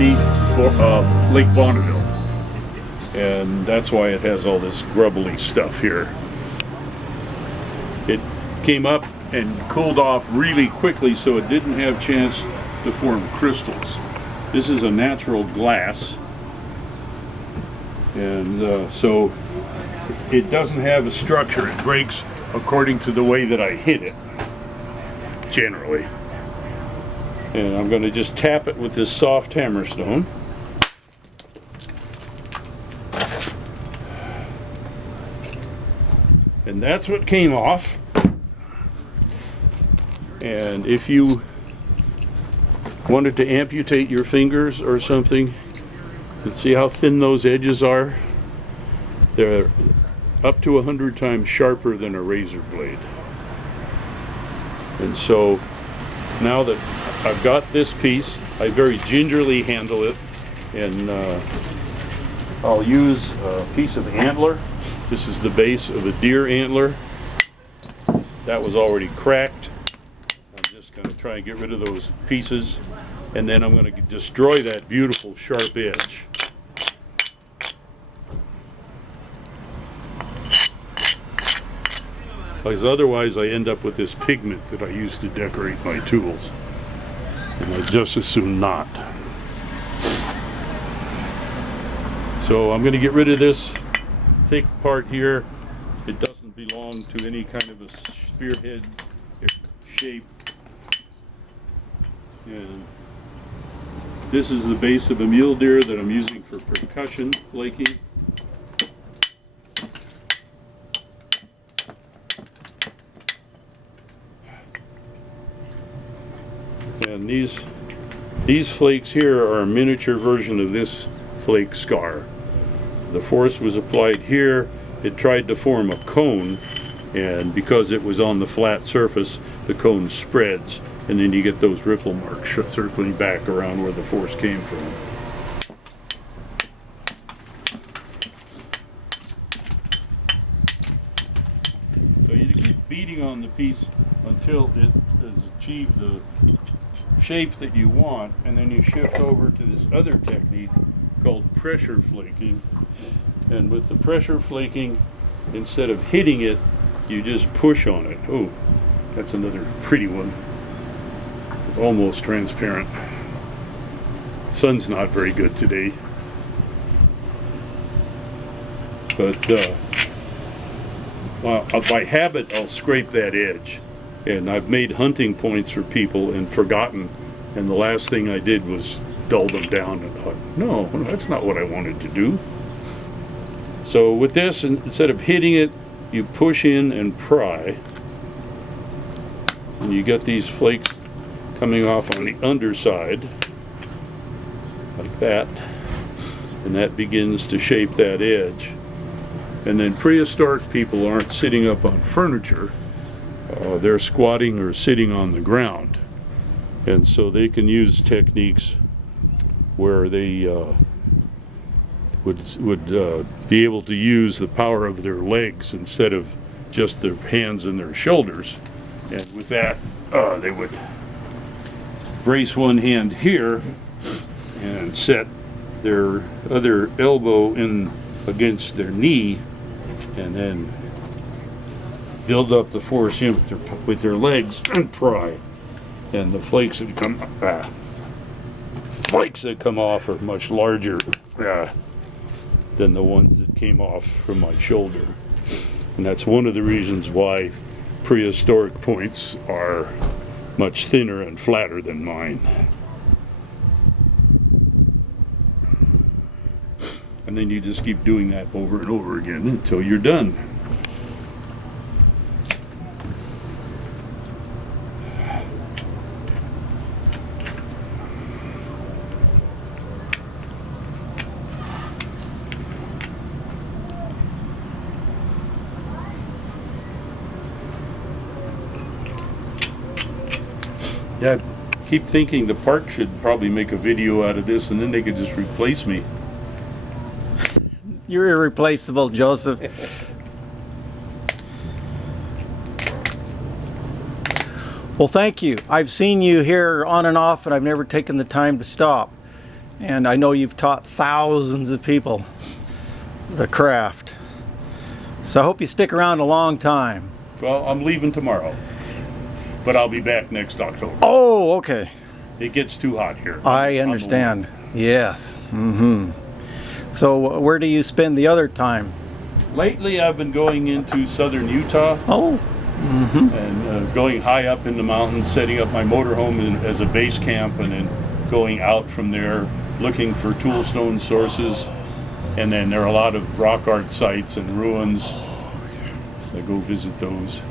underneath Lake Bonneville. And that's why it has all this grubbly stuff here. It came up and cooled off really quickly, so it didn't have a chance to form crystals. This is a natural glass, and so it doesn't have a structure. It breaks according to the way that I hit it, generally. And I'm going to just tap it with this soft hammerstone. And that's what came off. And if you wanted to amputate your fingers or something, you see how thin those edges are? They're up to 100 times sharper than a razor blade. And so now that I've got this piece, I very gingerly handle it, and I'll use a piece of antler. This is the base of a deer antler. That was already cracked. I'm just going to try and get rid of those pieces, and then I'm going to destroy that beautiful sharp edge. Because otherwise I end up with this pigment that I use to decorate my tools. And I'd just as soon not. So I'm going to get rid of this thick part here. It doesn't belong to any kind of a spearhead shape. And this is the base of a mule deer that I'm using for percussion flaking. And these flakes here are a miniature version of this flake scar. The force was applied here. It tried to form a cone, and because it was on the flat surface, the cone spreads, and then you get those ripple marks circling back around where the force came from. So you keep beating on the piece until it has achieved the shape that you want, and then you shift over to this other technique called pressure flaking. And with the pressure flaking, instead of hitting it, you just push on it. Oh, that's another pretty one. It's almost transparent. Sun's not very good today. But well, by habit, I'll scrape that edge. And I've made hunting points for people and forgotten. And the last thing I did was dull them down. And thought, no, that's not what I wanted to do. So with this, instead of hitting it, you push in and pry. And you get these flakes coming off on the underside, like that. And that begins to shape that edge. And then prehistoric people aren't sitting up on furniture. They're squatting or sitting on the ground. And so they can use techniques where they would be able to use the power of their legs instead of just their hands and their shoulders. And with that, they would brace one hand here and set their other elbow in against their knee, and then build up the force in with their legs and pry. And the flakes that come off are much larger than the ones that came off from my shoulder. And that's one of the reasons why prehistoric points are much thinner and flatter than mine. And then you just keep doing that over and over again until you're done. Yeah, I keep thinking the park should probably make a video out of this, and then they could just replace me. You're irreplaceable, Joseph. Well, thank you. I've seen you here on and off, and I've never taken the time to stop. and I know you've taught thousands of people the craft. So I hope you stick around a long time. Well, I'm leaving tomorrow, but I'll be back next October. Oh, okay. It gets too hot here. I understand. Yes. So where do you spend the other time? Lately, I've been going into southern Utah Oh. and going high up in the mountains, setting up my motorhome as a base camp, and then going out from there, looking for toolstone sources. And then there are a lot of rock art sites and ruins. I go visit those.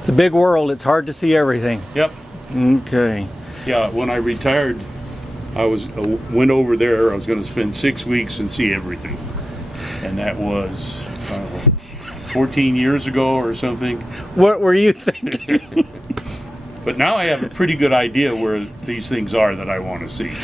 It's a big world. It's hard to see everything. Yep. Okay. Yeah, when I retired, I went over there. I was going to spend 6 weeks and see everything. And that was, I don't know, 14 years ago or something. What were you thinking? But now I have a pretty good idea where these things are that I want to see.